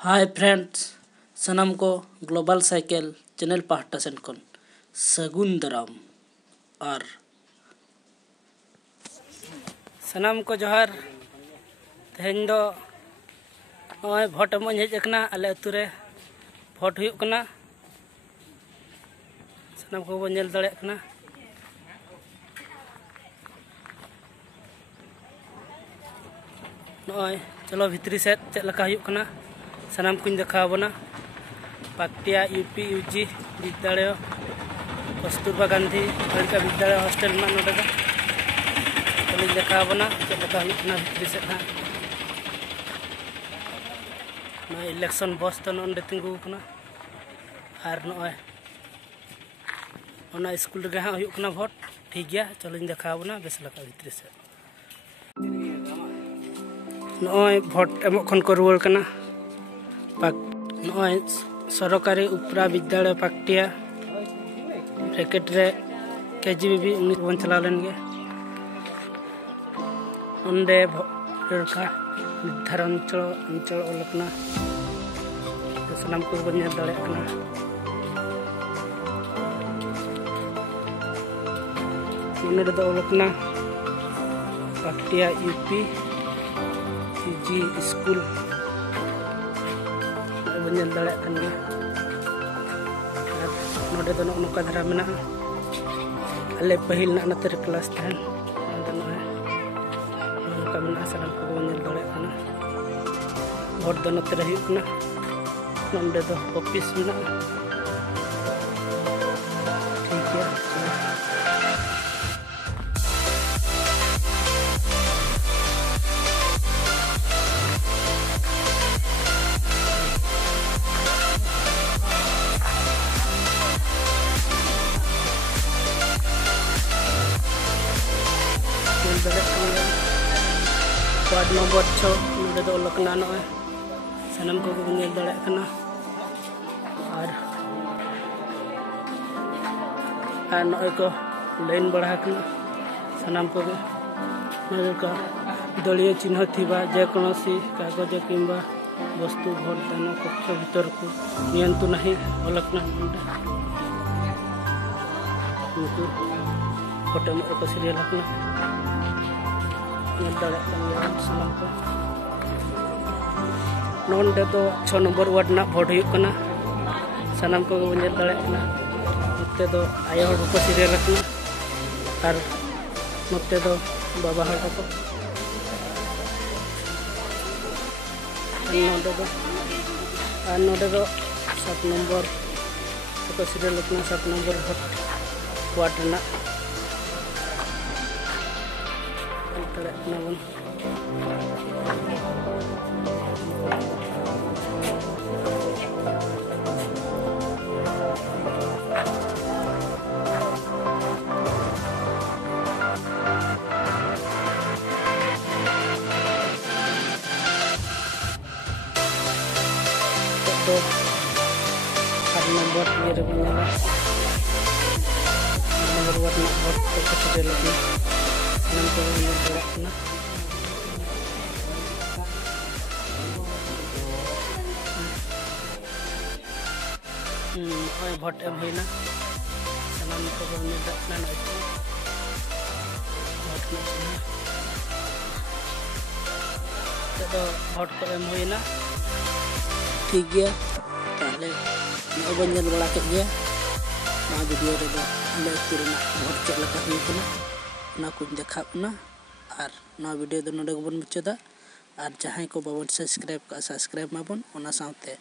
Hi friends सनम को global cycle channel पाहटा Sen खन सगुन दाराम और सनम को जोहार तेहेन दो नॉय भोट एम हेज अकना आले अतु रे भोट हुयुग कना सनम को बन नेल दाड़े कना नॉय चलो भितरी सेट चेक लका हुयुग कना सनम कुछ देखा बना पाकटिया यूपी यूजी विद्यालय कस्तूरबा गांधी बालिका विद्यालय हॉस्टल में नोडे तो देखा बना चलता भितरी से इलेक्शन बस तो नोडे तिंगू और नॉय स्कूल रे हाँ हुयुग भोट ठीक गया चलो देखा बना बेस लका भितरी से नॉय भोट एमोग खन को रुआड़ कना नॉय सरकारी उपरा विद्यालय पाकटिया रैकेट रे केजीबीबी उन्नीस बन चला लेन गे नोंडे भोटका निर्धारण अंचल ओलकना सनाम को बन नेल दाड़े कना नोंडे दो ओलकना पाकटिया यूपी यूजी स्कूल बन दाड़े नोडे दो नौका धारा में अले पहिल ना नते क्लास तहन नौका में सनम को बन दाड़े भोट दो नते हुयुग कना नोडे दो ऑफिस में ठीक है वार्ड नंबर 6 नोडे दो ओलकना नॉय सनम को नेल दाड़े कना और नॉय को लाइन बढ़ा कना सनम को नोडे का दलीय चिन्ह थिबा जेकोसी कागज किंबा वस्तु भोट दान कक्ष भीतर को नियंतु नहीं ओलकना उनको फोटो में को सीरियल हकना सनम को नोंडे तो 6 नंबर वार्ड ना भोट हुयुग कना सनम को नेल दाड़े कना नोते दो आयो हर को सीरियल हकना और नोते दो बाबा हर को नोडे दो 7 नंबर को सीरियल हकना 7 नंबर भोट वार्ड ना बन तो 8 नंबर ये रे बनेला नंबर वार्ड ना भोट को सीरियल हकना सनम को नेल दाड़े कना भोट एम होना सनम को नेल दाड़े कना भोट को एम होना ठीक गया ताले नॉय बन नेल बड़ा के गया ना वीडियो रे दो आले तुरना भोट चेक लका हुयुग कना कुछ देखा और ना वीडियो दो नोडे बन मुचादा और जहां को बाबन सब्सक्राइब का सब्सक्राइब माबन ओना साथे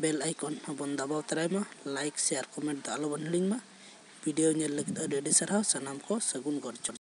बेल आइकन बन दबाव तरायमा लाइक शेयर कमेंट आलो बन हिड़िंग मा वीडियो नेल लगिद अडी साराव सनाम को सगुन गोरजोहार।